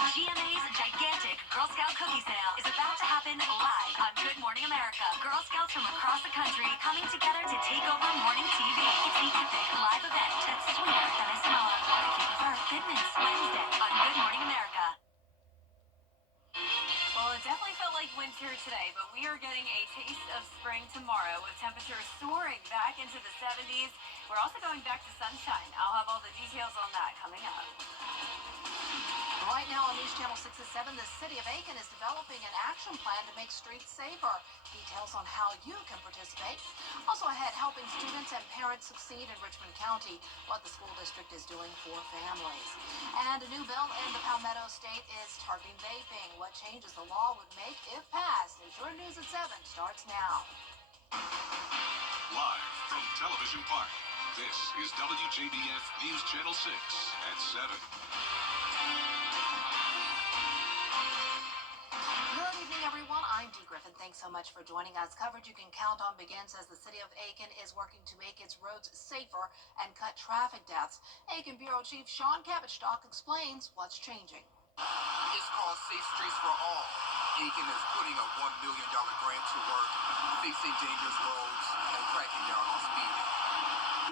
GMA's gigantic Girl Scout cookie sale is about to happen live on Good Morning America. Girl Scouts from across the country coming together to take over morning TV. It's the epic live event that's sweeter than a Samoa. Or if you prefer, Goodman's Wednesday on Good Morning America. Well, it definitely felt like winter today, but we are getting a taste of spring tomorrow with temperatures soaring back into the 70s. We're also going back to sunshine. I'll have all the details on that coming up. Right now on News Channel 6 and 7, the city of Aiken is developing an action plan to make streets safer. Details on how you can participate. Also ahead, helping students and parents succeed in Richmond County, what the school district is doing for families. And a new bill in the Palmetto State is targeting vaping. What changes the law would make if passed? As your News at 7 starts now. Live from Television Park, this is WJBF News Channel 6 at 7. Good evening, everyone. I'm Dee Griffin. Thanks so much for joining us. Coverage you can count on begins as the city of Aiken is working to make its roads safer and cut traffic deaths. Aiken Bureau Chief Sean Cabbage-Stock explains what's changing. It's called Safe Streets for All. Aiken is putting a $1 million grant to work, fixing dangerous roads and cracking down on speeding.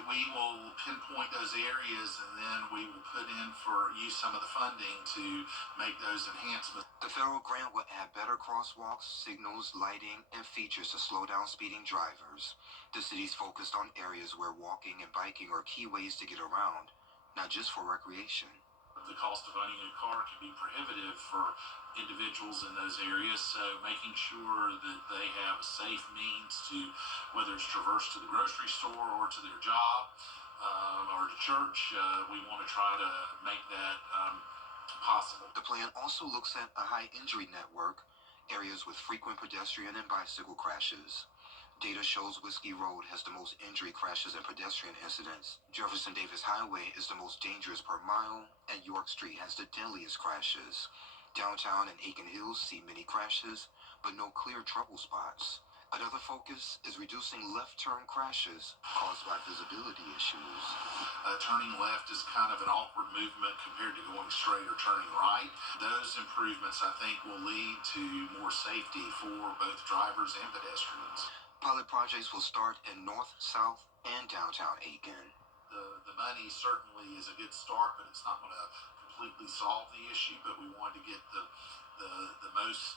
We will pinpoint those areas and then we will put in for use some of the funding to make those enhancements. The federal grant will add better crosswalks, signals, lighting, and features to slow down speeding drivers. The city's focused on areas where walking and biking are key ways to get around, not just for recreation. The cost of owning a car can be prohibitive for individuals in those areas, so making sure that they have a safe means to, whether it's traverse to the grocery store or to their job or to church, we want to try to make that possible. The plan also looks at a high injury network, areas with frequent pedestrian and bicycle crashes. Data shows Whiskey Road has the most injury crashes and pedestrian incidents. Jefferson Davis Highway is the most dangerous per mile, and York Street has the deadliest crashes. Downtown and Aiken Hills see many crashes, but no clear trouble spots. Another focus is reducing left turn crashes caused by visibility issues. Turning left is kind of an awkward movement compared to going straight or turning right. Those improvements, I think, will lead to more safety for both drivers and pedestrians. Pilot projects will start in North, South, and downtown Aiken. The money certainly is a good start, but it's not going to completely solve the issue. But we want to get the most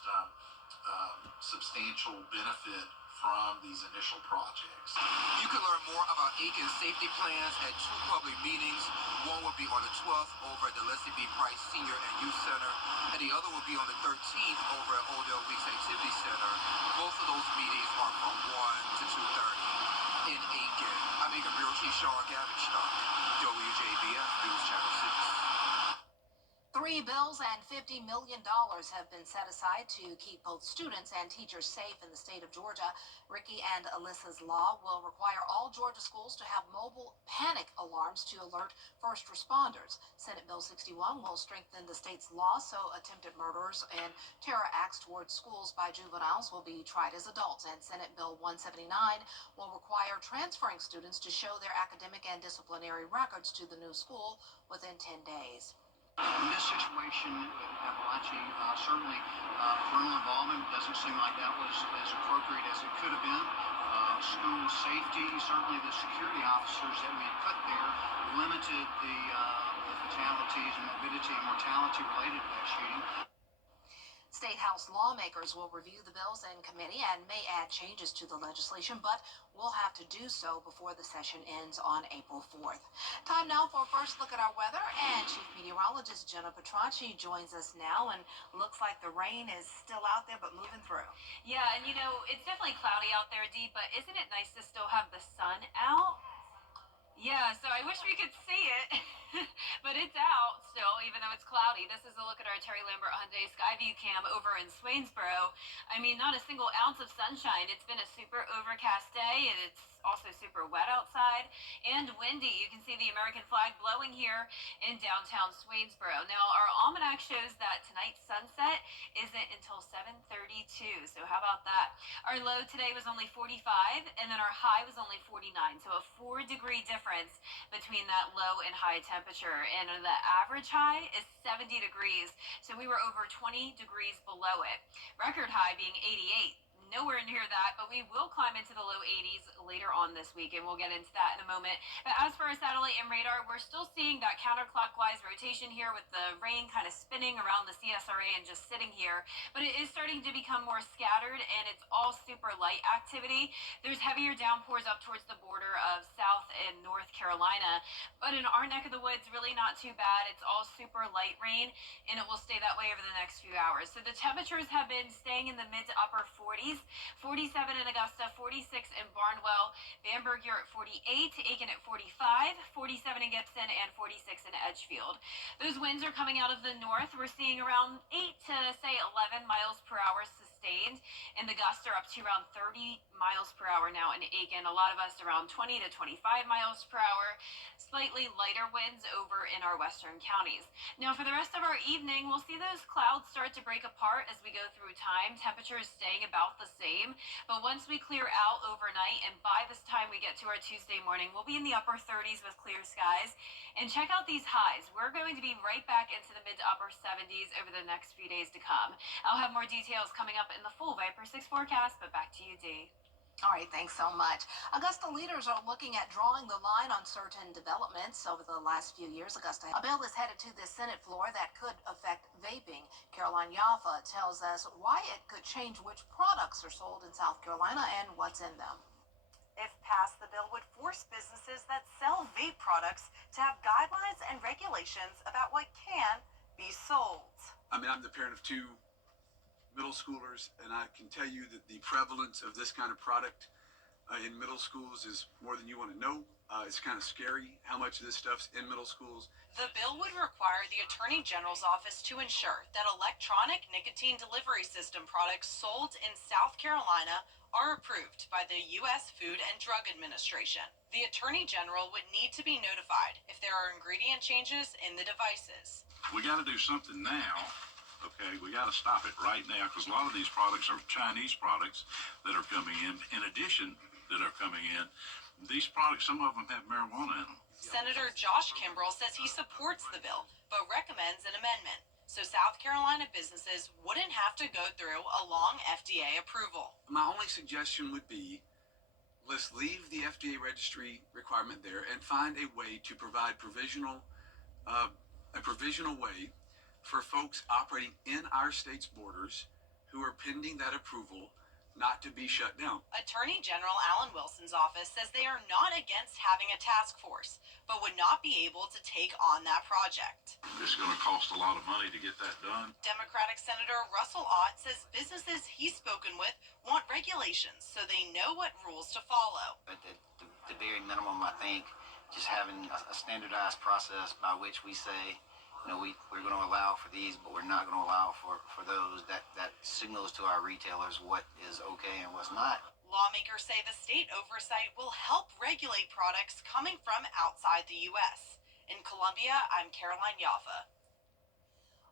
substantial benefit from these initial projects. You can learn more about Aiken's safety plans at two public meetings. One will be on the 12th over at the Leslie B. Price Senior and Youth Center, and the other will be on the 13th over at Odell Weeks Activity Center. Both of those meetings are from 1 to 2:30 in Aiken. I'm Aiken Bureau Chief Sean Cabbage-Stock, WJBF News Channel 6. 3 bills and $50 million have been set aside to keep both students and teachers safe in the state of Georgia. Ricky and Alyssa's law will require all Georgia schools to have mobile panic alarms to alert first responders. Senate Bill 61 will strengthen the state's law so attempted murders and terror acts towards schools by juveniles will be tried as adults. And Senate Bill 179 will require transferring students to show their academic and disciplinary records to the new school within 10 days. In this situation with Appalachia, certainly parental involvement doesn't seem like that was as appropriate as it could have been. School safety, certainly the security officers that we had put there limited the fatalities and morbidity and mortality related to that shooting. State House lawmakers will review the bills in committee and may add changes to the legislation, but will have to do so before the session ends on April 4th. Time now for a first look at our weather, and Chief Meteorologist Jenna Petracci joins us now, and looks like the rain is still out there but moving through. Yeah, and you know, it's definitely cloudy out there, Dee, but isn't it nice to still have the sun out? Yeah, so I wish we could see it, but it's out still, even though it's cloudy. This is a look at our Terry Lambert Hyundai Skyview cam over in Swainsboro. I mean, not a single ounce of sunshine. It's been a super overcast day, and it's also super wet outside and windy. You can see the American flag blowing here in downtown Swainsboro. Now, our almanac shows that tonight's sunset isn't until 7:32, so how about that? Our low today was only 45, and then our high was only 49, so a 4-degree difference between that low and high temperature. temperature, and the average high is 70 degrees. So we were over 20 degrees below it. Record high being 88. Nowhere near that, but we will climb into the low 80s later on this week, and we'll get into that in a moment. But as for our satellite and radar, we're still seeing that counterclockwise rotation here with the rain kind of spinning around the CSRA and just sitting here. But it is starting to become more scattered, and it's all super light activity. There's heavier downpours up towards the border of South and North Carolina, but in our neck of the woods, really not too bad. It's all super light rain, and it will stay that way over the next few hours. So the temperatures have been staying in the mid to upper 40s. 47 in Augusta, 46 in Barnwell, Bamberg, you're at 48, Aiken at 45, 47 in Gibson, and 46 in Edgefield. Those winds are coming out of the north. We're seeing around 8 to, say, 11 miles per hour sustained, and the gusts are up to around 30 miles per hour now in Aiken. A lot of us around 20 to 25 miles per hour. Slightly lighter winds over in our western counties. Now, for the rest of our evening, we'll see those clouds start to break apart as we go through time. Temperatures staying about the same, but once we clear out overnight, and by this time we get to our Tuesday morning, we'll be in the upper 30s with clear skies. And check out these highs. We're going to be right back into the mid to upper 70s over the next few days to come. I'll have more details coming up in the full Viper 6 forecast, but back to you, Dee. All right, thanks so much. Augusta leaders are looking at drawing the line on certain developments over the last few years. Augusta, a bill is headed to the Senate floor that could affect vaping. Caroline Yaffa tells us why it could change which products are sold in South Carolina and what's in them. If passed, the bill would force businesses that sell vape products to have guidelines and regulations about what can be sold. I mean, I'm the parent of two middle schoolers, and I can tell you that the prevalence of this kind of product in middle schools is more than you want to know. It's kind of scary how much of this stuff's in middle schools. The bill would require the Attorney General's office to ensure that electronic nicotine delivery system products sold in South Carolina are approved by the U.S. Food and Drug Administration. The Attorney General would need to be notified if there are ingredient changes in the devices. We got to do something now. Okay, we got to stop it right now because a lot of these products are Chinese products that are coming in addition, that are coming in. These products, some of them have marijuana in them. Senator Josh Kimbrell says he supports the bill, but recommends an amendment so South Carolina businesses wouldn't have to go through a long FDA approval. My only suggestion would be, let's leave the FDA registry requirement there and find a way to provide a provisional way for folks operating in our state's borders who are pending that approval not to be shut down. Attorney General Alan Wilson's office says they are not against having a task force, but would not be able to take on that project. It's going to cost a lot of money to get that done. Democratic Senator Russell Ott says businesses he's spoken with want regulations so they know what rules to follow. At the very minimum, I think just having a standardized process by which we say, we're going to allow for these, but we're not going to allow for those. That signals to our retailers what is okay and what's not. Lawmakers say the state oversight will help regulate products coming from outside the U.S. In Columbia, I'm Caroline Yaffa.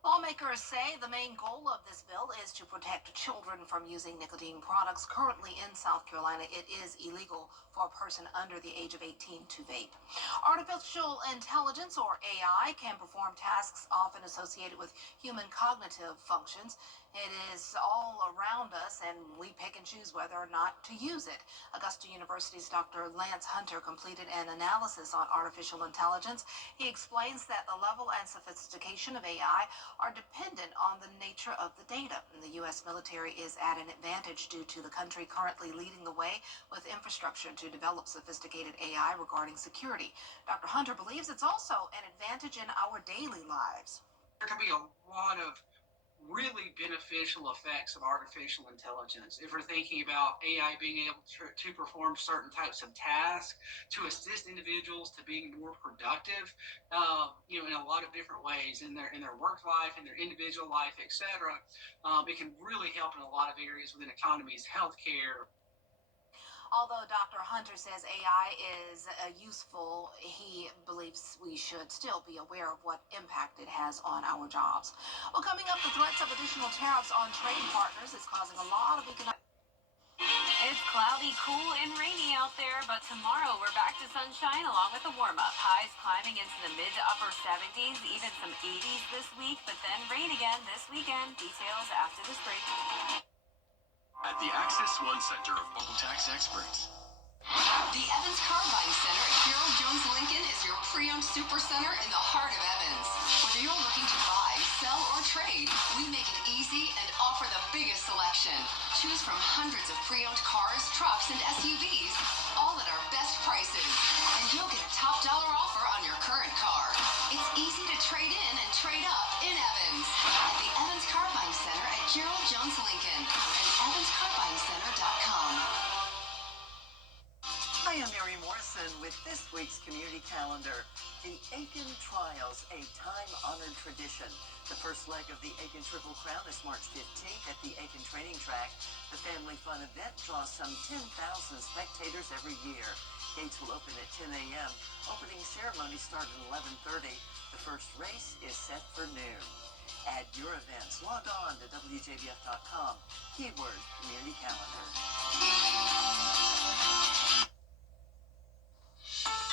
Lawmakers say the main goal of this bill is to protect children from using nicotine products. Currently in South Carolina, it is illegal for a person under the age of 18 to vape. Artificial intelligence, or AI, can perform tasks often associated with human cognitive functions. It is all around us, and we pick and choose whether or not to use it. Augusta University's Dr. Lance Hunter completed an analysis on artificial intelligence. He explains that the level and sophistication of AI are dependent on the nature of the data. And the U.S. military is at an advantage due to the country currently leading the way with infrastructure to develop sophisticated AI regarding security. Dr. Hunter believes it's also an advantage in our daily lives. There can be a lot of really beneficial effects of artificial intelligence. If we're thinking about AI being able to perform certain types of tasks, to assist individuals to being more productive, in a lot of different ways in their work life, in their individual life, etc. It can really help in a lot of areas within economies, healthcare. Although Dr. Hunter says AI is useful, he believes we should still be aware of what impact it has on our jobs. Well, coming up, the threats of additional tariffs on trade partners is causing a lot of economic... It's Cloudy, cool, and rainy out there, but tomorrow we're back to sunshine along with a warm-up. Highs climbing into the mid to upper 70s, even some 80s this week, but then rain again this weekend. Details after this break. At the Access One Center of Local Tax Experts. The Evans Carbine Center at Gerald Jones Lincoln is your pre-owned super center in the heart of Evans. Whether you're looking to buy, sell, or trade, we make it easy and offer the biggest selection. Choose from hundreds of pre-owned cars, trucks, and SUVs, all at our best prices. And you'll get a top dollar offer on your current car. It's easy to trade in and trade up in Evans. At the Evans Carbine Center at Gerald Jones Lincoln and evanscarbinecenter.com. Hi, I'm Mary Morrison with this week's community calendar. The Aiken Trials, a time-honored tradition. The first leg of the Aiken Triple Crown is March 15th at the Aiken Training Track. The family fun event draws some 10,000 spectators every year. Gates will open at 10 a.m. Opening ceremony start at 11:30. The first race is set for noon. Add your events. Log on to WJBF.com. Keyword Community Calendar.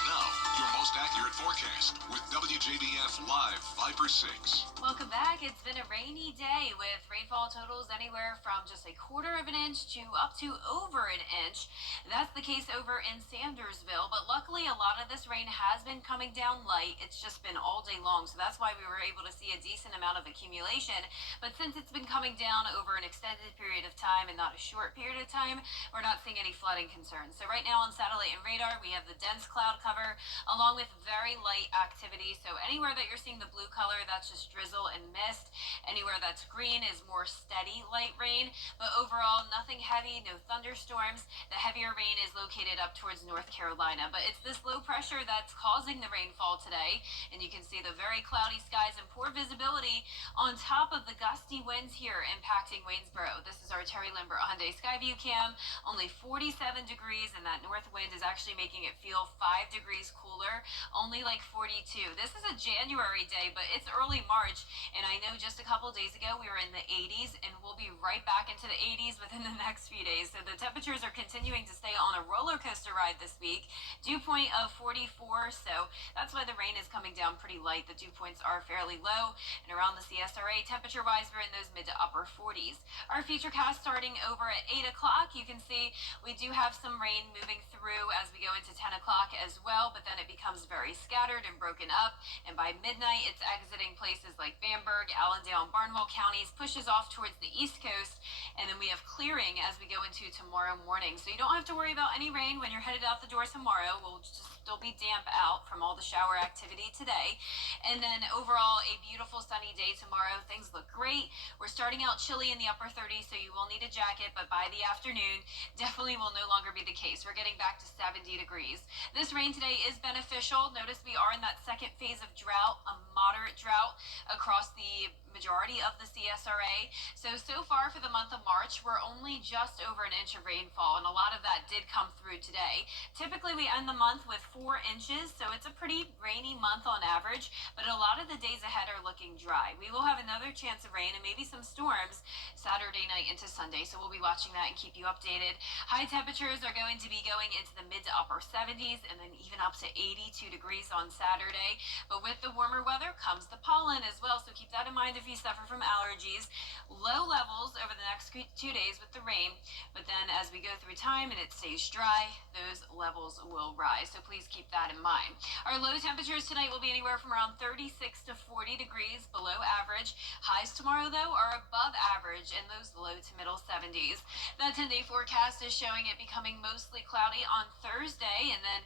Now, your most accurate forecast with WJBF Live Viper 6. Welcome back. It's been a rainy day with rainfall totals anywhere from just a quarter of an inch to up to over an inch. That's the case over in Sandersville, but luckily a lot of this rain has been coming down light. It's just been all day long, so that's why we were able to see a decent amount of accumulation. But since it's been coming down over an extended period of time and not a short period of time, we're not seeing any flooding concerns. So right now on satellite and radar, we have the dense cloud cover along with very light activity. So anywhere that you're seeing the blue color, that's just drizzle and mist. Anywhere that's green is more steady light rain, but overall nothing heavy, no thunderstorms. The heavier rain is located up towards North Carolina, but it's this low pressure that's causing the rainfall today, and you can see the very cloudy skies and poor visibility on top of the gusty winds here impacting Waynesboro. This is our Terry Lambert Hyundai Skyview cam. Only 47 degrees, and that north wind is actually making it feel 5 degrees cooler, only like 42. This is a January day, but it's early March, and I know just a couple days ago we were in the 80s, and we'll be right back into the 80s within the next few days. So the temperatures are continuing to stay on a roller coaster ride this week. Dew point of 44, so that's why the rain is coming down pretty light. The dew points are fairly low, and around the CSRA, temperature-wise, we're in those mid to upper 40s. Our futurecast starting over at 8 o'clock. You can see we do have some rain moving through as we go into 10 o'clock as well, but then it becomes very scattered and broken up, and by midnight, it's exiting places like Bamberg, Allendale, and Barnwell counties, pushes off towards the east coast, and then we have clearing as we go into tomorrow morning. So you don't have to worry about any rain when you're headed out the door tomorrow. We'll just still be damp out from all the shower activity today. And then overall, a beautiful sunny day tomorrow. Things look great. We're starting out chilly in the upper 30s, so you will need a jacket, but by the afternoon, definitely will no longer be the case. We're getting back to 70 degrees. This rain today is beneficial. Notice we are in that second phase of drought, a moderate drought across the majority of the CSRA. So far for the month of March, we're only just over an inch of rainfall, and a lot of that did come through today. Typically, we end the month with 4 inches, so it's a pretty rainy month on average, but a lot of the days ahead are looking dry. We will have another chance of rain and maybe some storms Saturday night into Sunday, so we'll be watching that and keep you updated. High temperatures are going to be going into the mid to upper 70s and then even up to 82 degrees on Saturday. But with the warmer weather comes the pollen as well, so keep that in mind if you suffer from allergies. Low levels over the next 2 days with the rain, but then as we go through time and it stays dry, those levels will rise, so please keep that in mind. Our low temperatures tonight will be anywhere from around 36 to 40 degrees below average. Highs tomorrow, though, are above average in those low to middle 70s. That 10-day forecast is showing it becoming mostly cloudy on Thursday, and then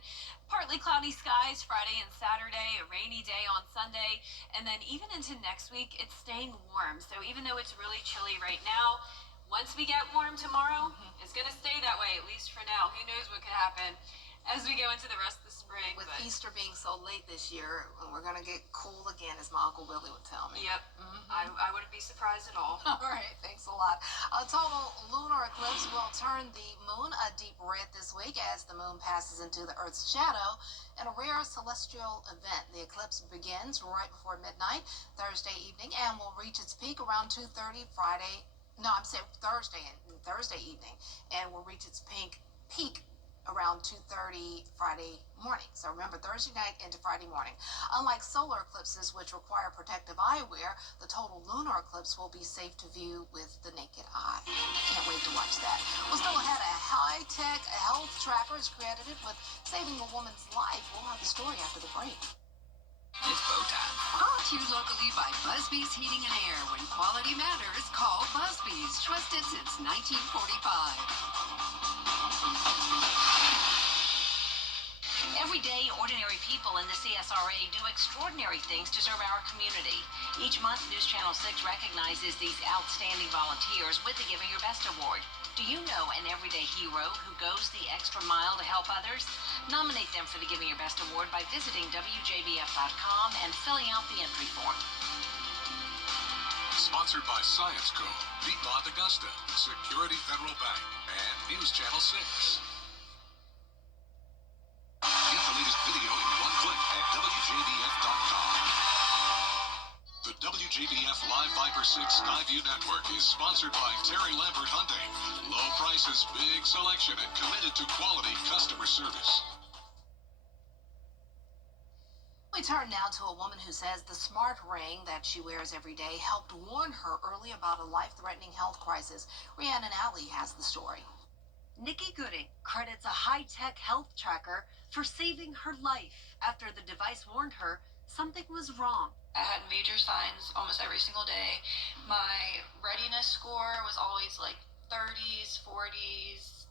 partly cloudy skies Friday and Saturday, a rainy day on Sunday, and then even into next week, it's staying warm. So even though it's really chilly right now, once we get warm tomorrow, it's going to stay that way, at least for now. Who knows what could happen as we go into the rest of the spring. With Easter being so late this year, we're going to get cool again, as my Uncle Willie would tell me. Yep. I wouldn't be surprised at all. All right, thanks a lot. A total lunar eclipse will turn the moon a deep red this week as the moon passes into the Earth's shadow in a rare celestial event. The eclipse begins right before midnight Thursday evening and will reach its peak around 2:30 Friday No, I'm saying Thursday evening, and will reach its peak around 2:30 Friday morning. So remember, Thursday night into Friday morning. Unlike solar eclipses, which require protective eyewear, the total lunar eclipse will be safe to view with the naked eye. Can't wait to watch that. We'll still ahead. A high-tech health tracker is credited with saving a woman's life. We'll have the story after the break. It's bow time. Brought to you locally by Busby's Heating and Air. When quality matters, call Busby's. Trusted since 1945. Every day, ordinary people in the CSRA do extraordinary things to serve our community. Each month, News Channel 6 recognizes these outstanding volunteers with the Giving Your Best Award. Do you know an everyday hero who goes the extra mile to help others? Nominate them for the Giving Your Best Award by visiting WJBF.com and filling out the entry form. Sponsored by Science Co., Piedmont Augusta, Security Federal Bank, and News Channel 6. Get the latest video in one click at WJBF.com. The WJBF Live Viper 6 Skyview Network is sponsored by Terry Lambert Hyundai. Low prices, big selection, and committed to quality customer service. We turn now to a woman who says the smart ring that she wears every day helped warn her early about a life-threatening health crisis. Rhiannon Alley has the story. Nikki Gooding credits a high-tech health tracker for saving her life after the device warned her something was wrong. I had major signs almost every single day. My readiness score was always like 30s, 40s,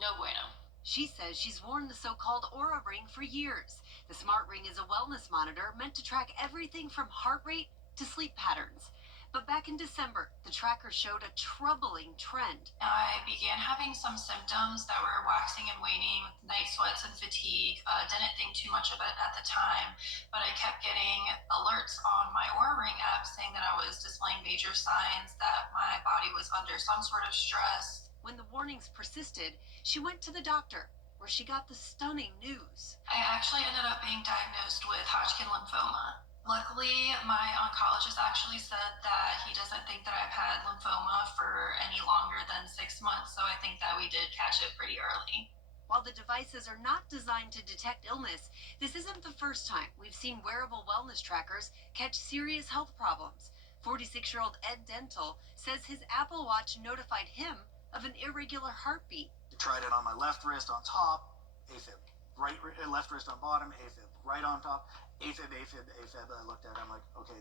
no bueno. She says she's worn the so-called Aura Ring for years. The smart ring is a wellness monitor meant to track everything from heart rate to sleep patterns. But back in December, the tracker showed a troubling trend. I began having some symptoms that were waxing and waning, night sweats and fatigue. Didn't think too much of it at the time, but I kept getting alerts on my Aura Ring app saying that I was displaying major signs that my body was under some sort of stress. When the warnings persisted, she went to the doctor, where she got the stunning news. I actually ended up being diagnosed with Hodgkin lymphoma. Luckily, my oncologist actually said that he doesn't think that I've had lymphoma for any longer than 6 months, so I think that we did catch it pretty early. While the devices are not designed to detect illness, this isn't the first time we've seen wearable wellness trackers catch serious health problems. 46-year-old Ed Dental says his Apple Watch notified him of an irregular heartbeat. I tried it on my left wrist on top, AFib. Left wrist on bottom, AFib. Right on top, AFib. I looked at it, I'm like, okay,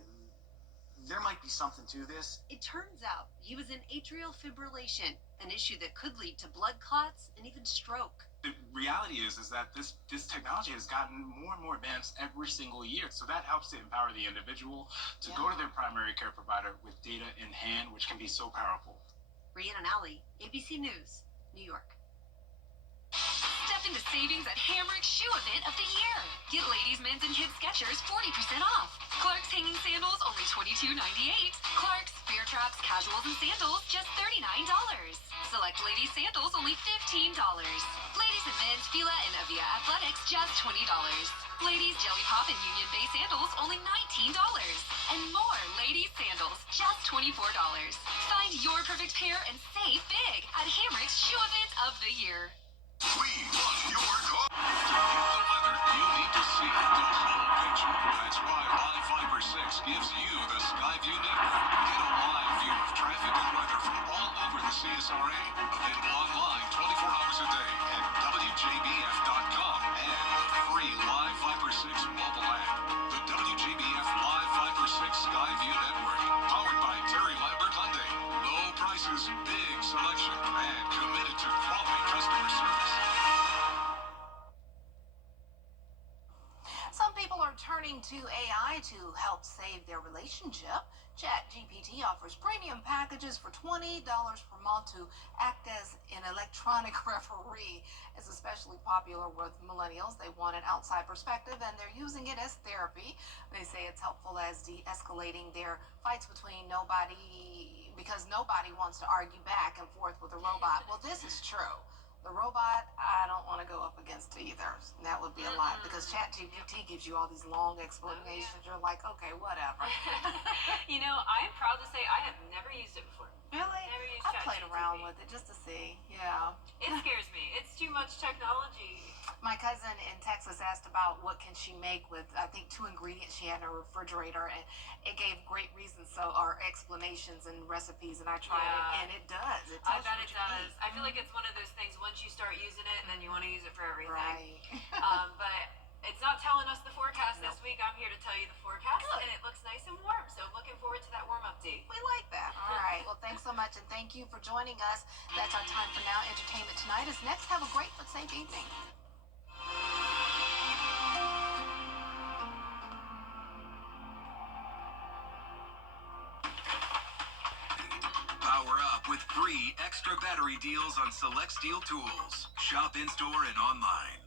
there might be something to this. It turns out he was in atrial fibrillation, an issue that could lead to blood clots and even stroke. The reality is that this technology has gotten more and more advanced every single year. So that helps to empower the individual to go to their primary care provider with data in hand, which can be so powerful. Rhiannon Alley, ABC News, New York. Step into savings at Hamrick's Shoe Event of the Year. Get ladies, men's, and kids Skechers 40% off. Clark's hanging sandals only $22.98. Clark's, Bear Traps, casuals, and sandals just $39. Select ladies' sandals only $15. Ladies and men's Fila and Avia Athletics just $20. Ladies Jelly Pop and Union Bay sandals only $19. And more ladies sandals just $24. Find your perfect pair and save big at Hamrick's Shoe Event of the Year. We want your car. To get the weather you need to see the whole picture. That's why Live Viper 6 gives you the Skyview Network. Get a live view of traffic and weather from all over the CSRA. Available online 24 hours a day at WJBF.com and the free Live Viper 6 mobile app. The WJBF Live Viper 6 Skyview Network. Powered by Terry Lambert Hyundai. Low prices, big selection, and committed to quality customer service. Some people are turning to AI to help save their relationship. ChatGPT offers premium packages for $20 per month to act as an electronic referee. It's especially popular with millennials. They want an outside perspective, and they're using it as therapy. They say it's helpful as de-escalating their fights because nobody wants to argue back and forth with a robot. Well, this is true. The robot, I don't want to go up against either. That would be a lot because ChatGPT gives you all these long explanations. You're like, okay, whatever. You know, I'm proud to say I have never used it before. Really? Never with it just to see. Yeah. It scares me. It's too much technology. My cousin in Texas asked about what can she make with, I think, 2 ingredients she had in her refrigerator, and it gave great reasons, or explanations and recipes, and I tried it, and it does. It I tells bet you it what you does. need. I feel like it's one of those things, once you start using it, then you want to use it for everything. Right. But it's not telling us the forecast this week. I'm here to tell you the forecast, and it looks nice and warm, so I'm looking forward to that warm update. We like that. All right. Well, thanks so much, and thank you for joining us. That's our time for now. Entertainment Tonight is next. Have a great but safe evening. Power up with free extra battery deals on select steel tools. Shop in-store and online.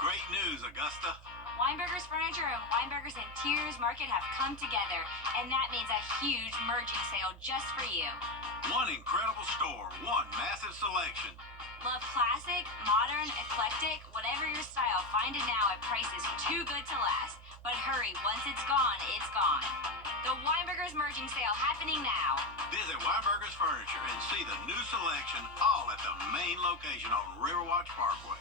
Great news, Augusta. Weinberger's Furniture and Weinberger's Interiors Market have come together, and that means a huge merging sale just for you. One incredible store, one massive selection. Love classic, modern, eclectic, whatever your style, find it now at prices too good to last. But hurry, once it's gone, it's gone. The Weinberger's merging sale happening now. Visit Weinberger's Furniture and see the new selection all at the main location on Riverwatch Parkway.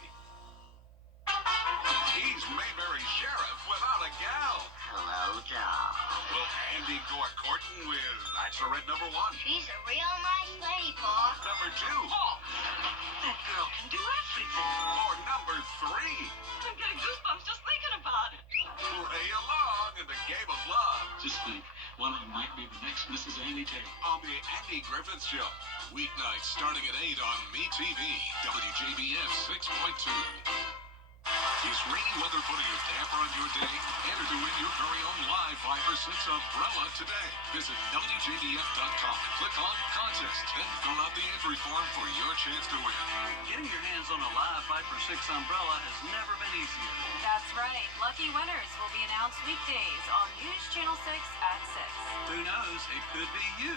He's Mayberry Sheriff without a gal. Hello, John. Will Andy go a courting with Bachelorette number 1? She's a real nice lady, Pa. Number 2? Oh, that girl can do everything. Or number 3? I'm getting goosebumps just thinking about it. Play along in the game of love. Just think, one of them might be the next Mrs. Andy Taylor. On the Andy Griffith Show. Weeknights starting at 8 on MeTV. WJBF 6.2. Is rainy weather putting a damper on your day? Enter to win your very own live 5 for 6 umbrella today. Visit WJBF.com and click on Contest. Then fill out the entry form for your chance to win. Getting your hands on a live 5 for 6 umbrella has never been easier. That's right. Lucky winners will be announced weekdays on News Channel 6 at 6. Who knows? It could be you.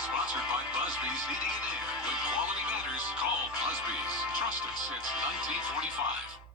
Sponsored by Busby's Heating and Air. When quality matters, call Busby's. Trusted since 1945.